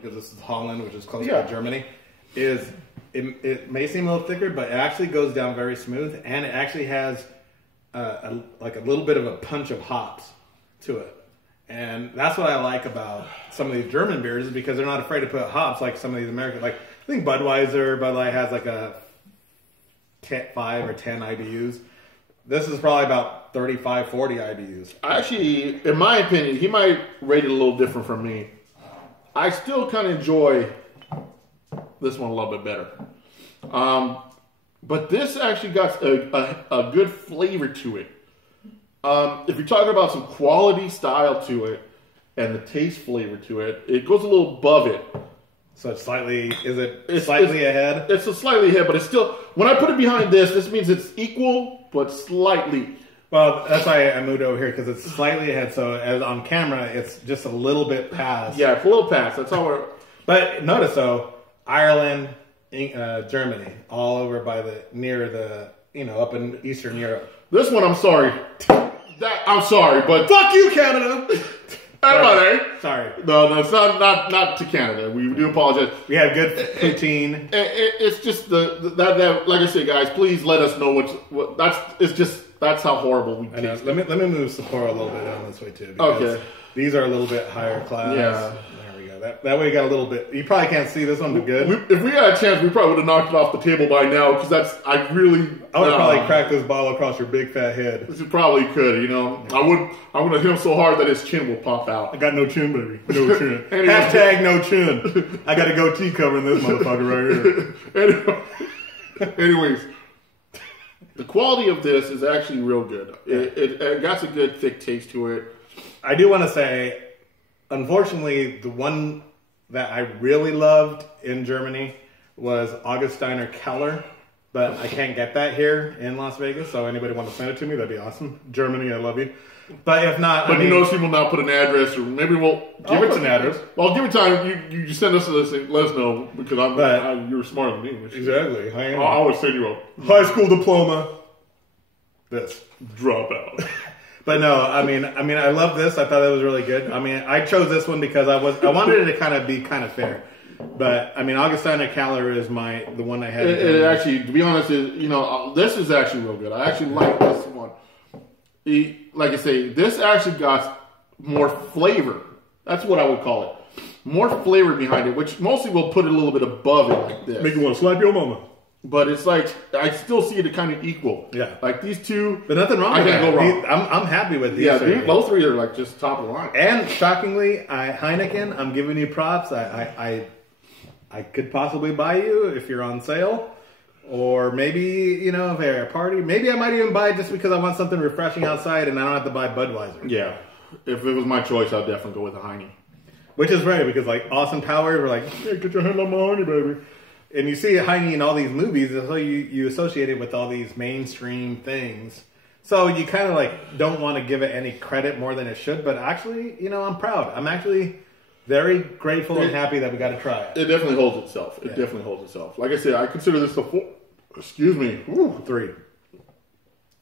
because this is Holland, which is close to Germany, is it may seem a little thicker, but it actually goes down very smooth, and it actually has like a little bit of a punch of hops to it. And that's what I like about some of these German beers, is because they're not afraid to put hops like some of these American. Like I think Bud Light has like a 5 or 10 IBUs. This is probably about 35, 40 IBUs. Actually, in my opinion, he might rate it a little different from me. I still kind of enjoy this one a little bit better. But this actually got a good flavor to it. If you're talking about some quality style to it and the taste flavor to it, it goes a little above it. So it's slightly ahead? It's a slightly ahead, but it's still, when I put it behind this means it's equal, but slightly. Well, that's why I moved over here, because it's slightly ahead. So as on camera, it's just a little bit past. Yeah, it's a little past. That's all we're... But notice though, Ireland, Germany, all over by up in Eastern Europe. This one, I'm sorry. I'm sorry, but... Fuck you, Canada! Sorry. No, it's not to Canada. We do apologize. We have good poutine. It's just that like I said, guys, please let us know that's how horrible we taste. Let me move Sapporo a little bit down this way too. Okay. These are a little bit higher class. Yeah. There we go. That way you got a little bit. You probably can't see this one, but good. If we had a chance, we probably would have knocked it off the table by now, because I would probably crack this bottle across your big fat head. You probably could, Yeah. I would have hit him so hard that his chin will pop out. I got no chin, baby. No chin. Hashtag no chin. I got a goatee covering this motherfucker right here. Anyways, the quality of this is actually real good. It got a good thick taste to it. I do want to say, unfortunately, the one that I really loved in Germany was Augustiner Keller, but I can't get that here in Las Vegas, so anybody want to send it to me, that'd be awesome. Germany, I love you. But if not... But notice he will not put an address, or maybe we'll... Give it an address. Well, give it time. You send us this and let us know, because you're smarter than me. Exactly. I always send you a high school diploma. This. Drop out. But no, I mean, I love this. I thought it was really good. I mean, I chose this one because I wanted it to kind of be kind of fair. But I mean, Augustiner Keller is the one I had. It actually, to be honest, this is actually real good. I actually like this one. Like I say, this actually got more flavor. That's what I would call it. More flavor behind it, which mostly will put it a little bit above it like this. Make you want to slap your mama. But it's like, I still see it kind of equal. Yeah. Like these two. But nothing wrong with that. I can't go wrong. I'm happy with these. Yeah, those three are like just top of the line. And shockingly, Heineken, I'm giving you props. I could possibly buy you if you're on sale. Or maybe, if you're at a party. Maybe I might even buy it just because I want something refreshing outside and I don't have to buy Budweiser. Yeah. If it was my choice, I'd definitely go with a Heine. Which is rare because like Austin Powers were like, hey, get your hand on my honey, baby. And you see Heine in all these movies, so you associate it with all these mainstream things. So you kind of like don't want to give it any credit more than it should. But actually, I'm proud. I'm actually very grateful and happy that we got to try it. It definitely holds itself. It definitely holds itself. Like I said, I consider this a 4. Excuse me. Ooh, 3.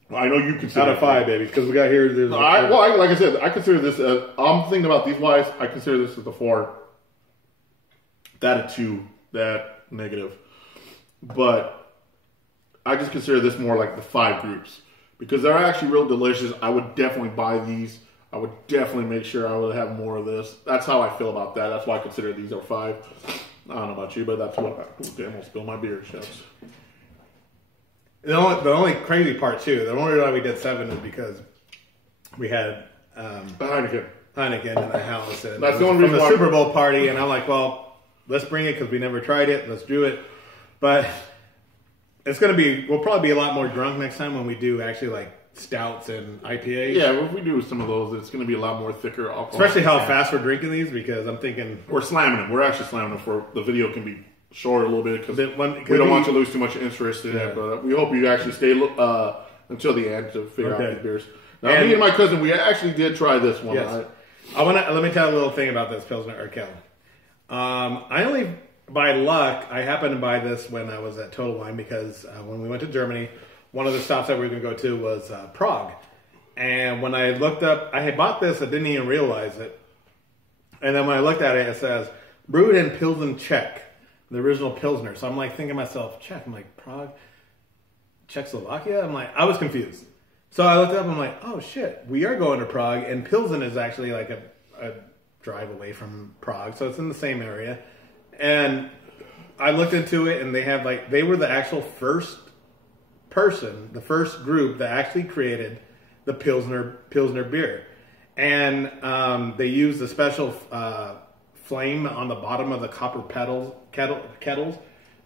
Well, I know you consider out of 5, baby, because we got here. Like I said, I consider this. I'm thinking about these wise. I consider this as a 4. That a 2. That negative. But I just consider this more like the 5 groups because they're actually real delicious. I would definitely buy these. I would definitely make sure I would have more of this. That's how I feel about that. That's why I consider these are 5. I don't know about you, but that's what okay, I'm going to spill my beer, shucks. The only crazy part, too, the only reason why we did 7 is because we had Heineken in the house. And that's the only reason from the Super Bowl party, and I'm like, well, let's bring it because we never tried it. Let's do it. But it's going to be, we'll probably be a lot more drunk next time when we do actually like stouts and IPAs. Yeah, if we do some of those, it's going to be a lot more thicker alcohol. Especially how fast we're drinking these because I'm thinking... We're slamming them. We're actually slamming them for the video can be short a little bit because we don't want you to lose too much interest in it. But we hope you actually stay until the end to figure out these beers. Now, me and my cousin, we actually did try this one. Yes. Let me tell you a little thing about this Pilsner Urquell. I only... By luck, I happened to buy this when I was at Total Wine because when we went to Germany, one of the stops that we were going to go to was Prague. And when I looked up, I had bought this, I didn't even realize it. And then when I looked at it, it says brewed in Pilsen, Czech, the original Pilsner. So I'm like thinking to myself, Czech. I'm like, Prague, Czechoslovakia? I'm like, I was confused. So I looked up, I'm like, oh shit, we are going to Prague, and Pilsen is actually like a drive away from Prague, so it's in the same area. And I looked into it, and they were the actual first person, the first group that actually created the Pilsner beer. And they used a special flame on the bottom of the copper kettles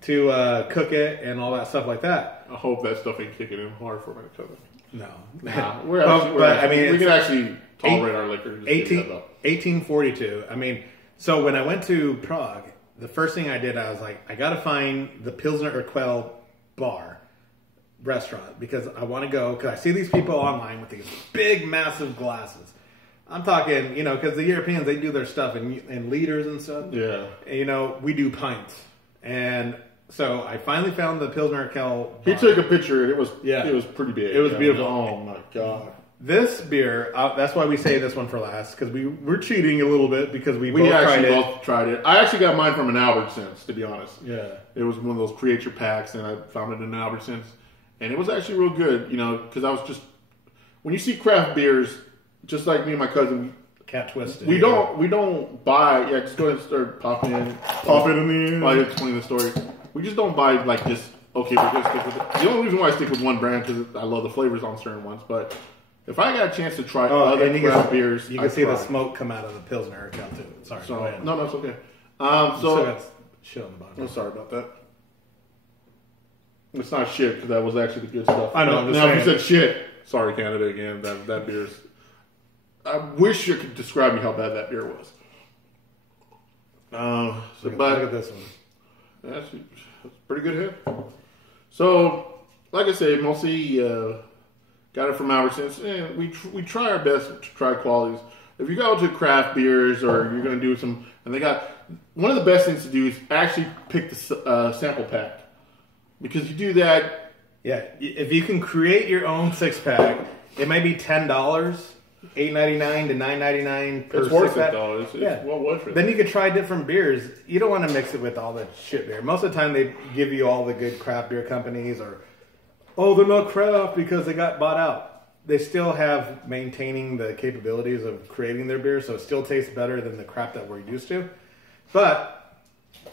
to cook it and all that stuff like that. I hope that stuff ain't kicking in hard for my cousin. No. We can actually tolerate our liquor. 1842. I mean, so when I went to Prague, the first thing I did, I was like, I got to find the Pilsner Urquell restaurant, because I want to go, because I see these people online with these big, massive glasses. I'm talking, because the Europeans, they do their stuff in liters and stuff. Yeah. And, we do pints. And so I finally found the Pilsner Urquell. He took a picture, and it was pretty big. It was beautiful. Oh, my God. This beer, that's why we say this one for last, because we're cheating a little bit, because we both tried it. I actually got mine from an Albertsons, to be honest. Yeah. It was one of those create your packs, and I found it in an Albertsons. And it was actually real good, because I was just... When you see craft beers, just like me and my cousin... Cat twisted. We don't buy... Yeah, just go ahead and start popping in. Pop it in the end. While you're explaining the story. We just don't buy, like, just... Okay, we're going to stick with it. The only reason why I stick with one brand, because I love the flavors on certain ones, but... If I got a chance to try other craft beers, you can see the smoke come out of the Pilsner Urquell too. Sorry. No, that's okay. Got shit on the bottom. I'm sorry about that. It's not shit, because that was actually the good stuff. I know. Now, if you said shit, sorry, Canada again. That beer's. I wish you could describe me how bad that beer was. Look at this one. That's a pretty good hit. So, like I say, mostly. Got it from Albertsons. We try our best to try qualities. If you go to craft beers or you're going to do some, and they got one of the best things to do is actually pick the sample pack, because you do that. Yeah, if you can create your own 6-pack, it may be $10, $8.99 to $9.99 per 6-pack. It's worth it though. It's well worth it. Then you can try different beers. You don't want to mix it with all the shit beer. Most of the time, they give you all the good craft beer companies or. Oh, they're not craft because they got bought out. They still have maintaining the capabilities of creating their beer, so it still tastes better than the crap that we're used to. But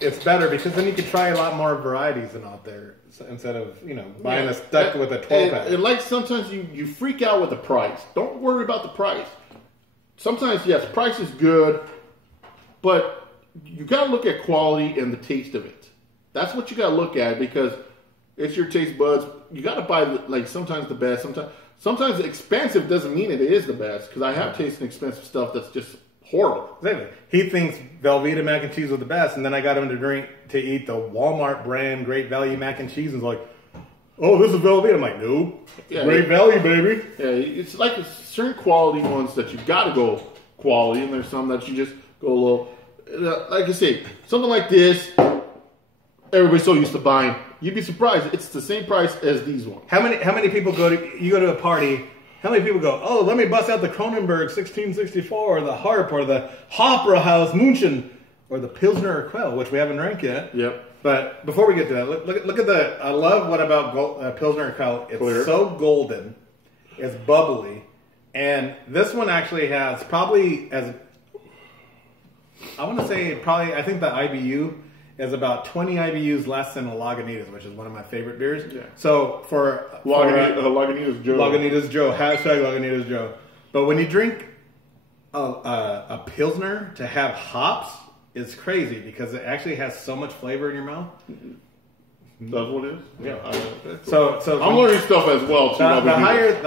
it's better because then you can try a lot more varieties than out there instead of buying a stuck with a 12-pack. And like sometimes you freak out with the price. Don't worry about the price. Sometimes yes, price is good, but you got to look at quality and the taste of it. That's what you got to look at, because it's your taste buds. You got to buy sometimes the best. Sometimes expensive doesn't mean it is the best, because I have tasted expensive stuff that's just horrible. Exactly. He thinks Velveeta mac and cheese was the best, and then I got him to eat the Walmart brand Great Value mac and cheese, and he's like, "Oh, this is Velveeta." I'm like, "No, Great Value, baby." Yeah, it's like certain quality ones that you got to go quality, and there's some that you just go a little. Like I say, something like this, everybody's so used to buying. You'd be surprised. It's the same price as these ones. How many people go to a party? How many people go, oh, let me bust out the Kronenberg 1664 or the Harp or the Hopera House München or the Pilsner Urquell, which we haven't ranked yet. Yep. But before we get to that, look at the. I love what about Pilsner Urquell. It's clear. So golden, it's bubbly, and this one actually has probably I think the IBU is about 20 IBUs less than a Lagunitas, which is one of my favorite beers. Yeah. So for Lagunitas Joe. Lagunitas Joe, hashtag Lagunitas Joe. But when you drink a Pilsner, to have hops is crazy, because it actually has so much flavor in your mouth. That's what it is? Yeah. So I'm learning stuff as well, too. The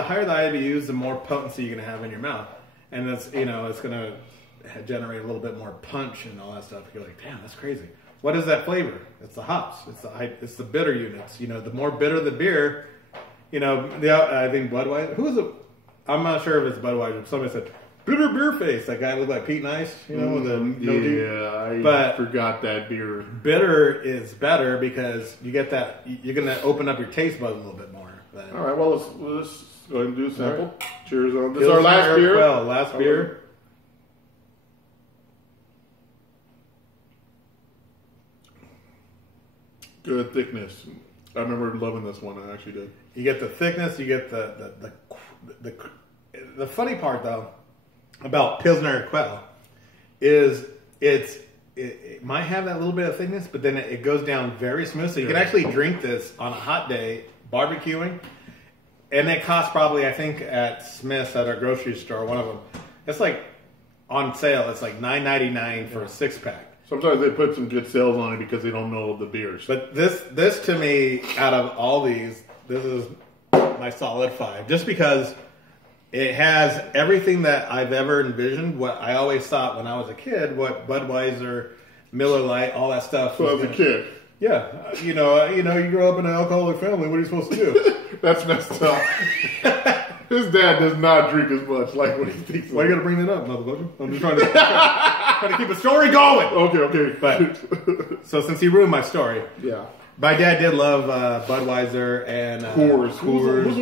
higher the IBUs, the more potency you're going to have in your mouth. And that's, it's going to generate a little bit more punch and all that stuff. You're like, damn, that's crazy. What is that flavor? It's the hops. It's the bitter units. The more bitter the beer, I think Budweiser. Who is it? I'm not sure if it's Budweiser. Somebody said bitter beer face. That guy looked like Pete Nice. With the I forgot that beer. Bitter is better because you get that. You're gonna open up your taste buds a little bit more. But, all right. Well, let's go ahead and do a sample. Right. Cheers on this. Is our last beer. Well, last beer. Good thickness. I remember loving this one. I actually did. You get the thickness. You get the funny part though about Pilsner Quell is it might have that little bit of thickness, but then it goes down very smooth. So you can actually drink this on a hot day barbecuing, and it costs probably, I think at Smith's at our grocery store, one of them, it's like on sale. It's like $9.99 for a 6-pack. Sometimes they put some good sales on it because they don't know the beers. But this to me, out of all these, this is my solid 5. Just because it has everything that I've ever envisioned. What I always thought when I was a kid, what Budweiser, Miller Lite, all that stuff. So as a kid. Yeah. You grow up in an alcoholic family. What are you supposed to do? That's messed up. His dad does not drink as much. Like what he thinks. Why you gotta bring that up, motherfucker? I'm just trying to keep a story going. Okay. But so since he ruined my story, yeah. My dad did love Budweiser and Coors. Who's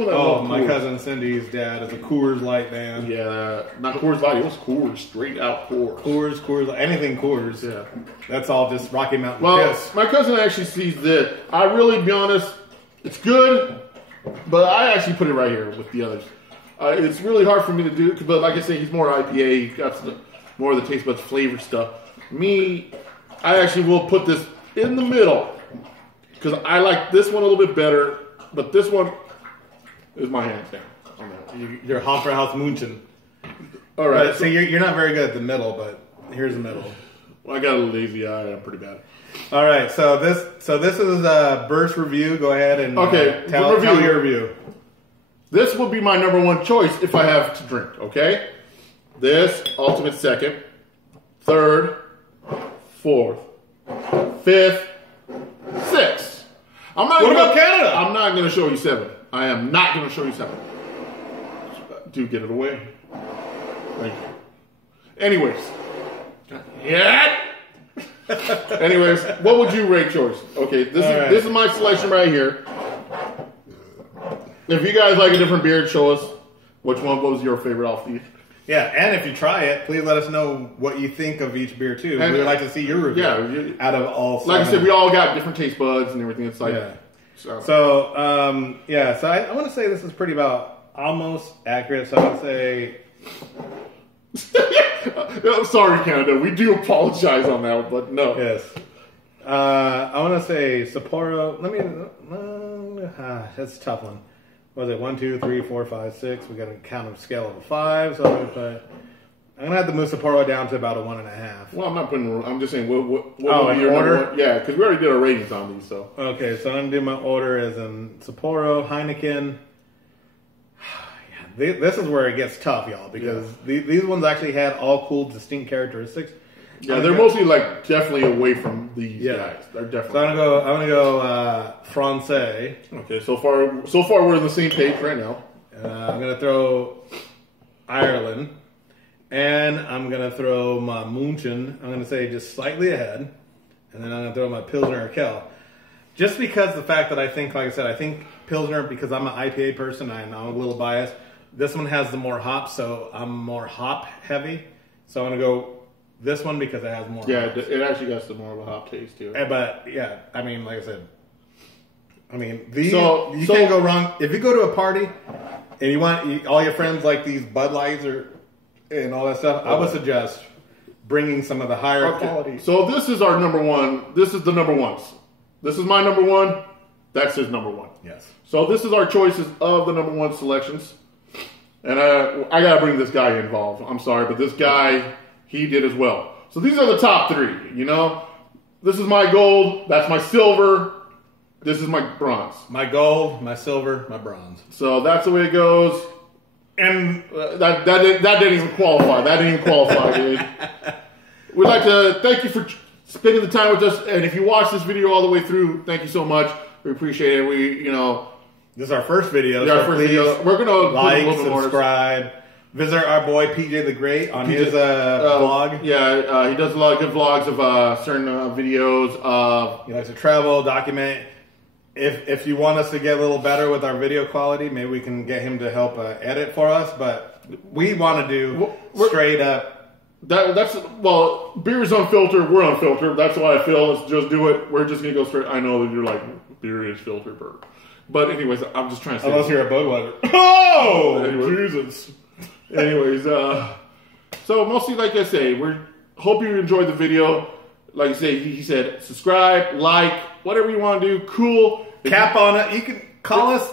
my cousin Cindy's dad is a Coors Light man. Yeah, not Coors Light. It was Coors, straight out Coors. Coors, anything Coors. Yeah, that's all just Rocky Mountain. Well, piss. My cousin actually sees this. I really, be honest, it's good, but I actually put it right here with the others. It's really hard for me to do, but like I say, he's more IPA. He got more of the taste buds flavor stuff. Me, I actually will put this in the middle. Because I like this one a little bit better, but this one is my hands down on that. You're Hofbrauhaus München. All right. So you're not very good at the middle, but here's the middle. Well, I got a lazy eye. I'm pretty bad. All right. So this is a Burst review. Go ahead and tell your review. This will be my number 1 choice if I have to drink. Okay. This ultimate second, third, fourth, fifth. 6. What about Canada? I'm not going to show you 7. I am not going to show you 7. Do get it away. Thank you. Anyways. Yeah. Anyways, what would you rate yours? Okay, this is my selection right here. If you guys like a different beer, show us which one was your favorite off these. Yeah, and if you try it, please let us know what you think of each beer too. We would like to see your review. Yeah, out of all 7. Like I said, we all got different taste buds and everything. It's like So I want to say this is pretty about almost accurate. So I would say. I'm sorry, Canada. We do apologize on that, but no. Yes. I want to say Sapporo. That's a tough one. Was it 1, 2, 3, 4, 5, 6? We got to count a scale of a 5. So I'm gonna have to move Sapporo down to about a 1.5. Well, I'm not putting. I'm just saying what would be your order? Yeah, because we already did our ratings on these. So okay, so I'm gonna do my order as in Sapporo, Heineken. This is where it gets tough, y'all, because these ones actually had all cool, distinct characteristics. Yeah, they're mostly like definitely away from these guys. They're definitely. So I'm gonna go Francais. Okay, so far we're on the same page right now. I'm gonna throw Ireland, and I'm gonna throw my München. I'm gonna say just slightly ahead, and then I'm gonna throw my Pilsner Urquell. Just because the fact that I think, like I said, I think Pilsner, because I'm an IPA person, I'm a little biased. This one has the more hops, so I'm more hop heavy. So I'm gonna go this one because it has more. Yeah, hops. It actually got some more of a hop taste too. But yeah, I mean, like I said, these you can't go wrong. If you go to a party and you want all your friends like these Bud Lights and all that stuff, I would suggest bringing some of the higher quality. So this is our number 1. This is the number 1s. This is my number 1. That's his number 1. Yes. So this is our choices of the number 1 selections. And I got to bring this guy involved. I'm sorry, but this guy, he did as well. So these are the top 3, you know? This is my gold. That's my silver. This is my bronze. My gold, my silver, my bronze. So that's the way it goes. And that didn't even qualify. That didn't even qualify, dude. We'd like to thank you for spending the time with us. And if you watch this video all the way through, thank you so much. We appreciate it. This is our first video. Yeah, our first video. We're going to like, subscribe. Visit our boy PJ the Great on his blog. Yeah, he does a lot of good vlogs of certain videos. He likes to travel, document. If you want us to get a little better with our video quality, maybe we can get him to help edit for us. But we want to do straight up Well, beer is unfiltered. We're unfiltered. That's why I feel. Let's just do it. We're just gonna go straight. I know that you're like beer is filtered, but anyways, I'm just trying to say. Unless you're a Budweiser. Oh, anyway. Jesus. Anyways, so mostly like I say, hope you enjoyed the video. Like I say, he said subscribe, like, whatever you want to do. Cool. Cap on it. You can call us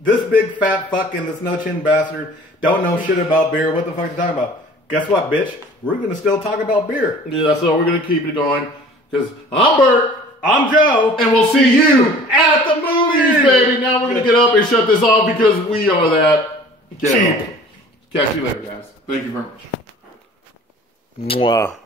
this big fat fucking this no chin bastard. Don't know shit about beer. What the fuck are you talking about? Guess what, bitch? We're gonna still talk about beer. Yeah, so we're gonna keep it going. Because I'm Bert. I'm Joe. And we'll see you at the movies, baby. Now we're gonna get up and shut this off because we are that cheap. Catch you later, guys. Thank you very much. Mwah.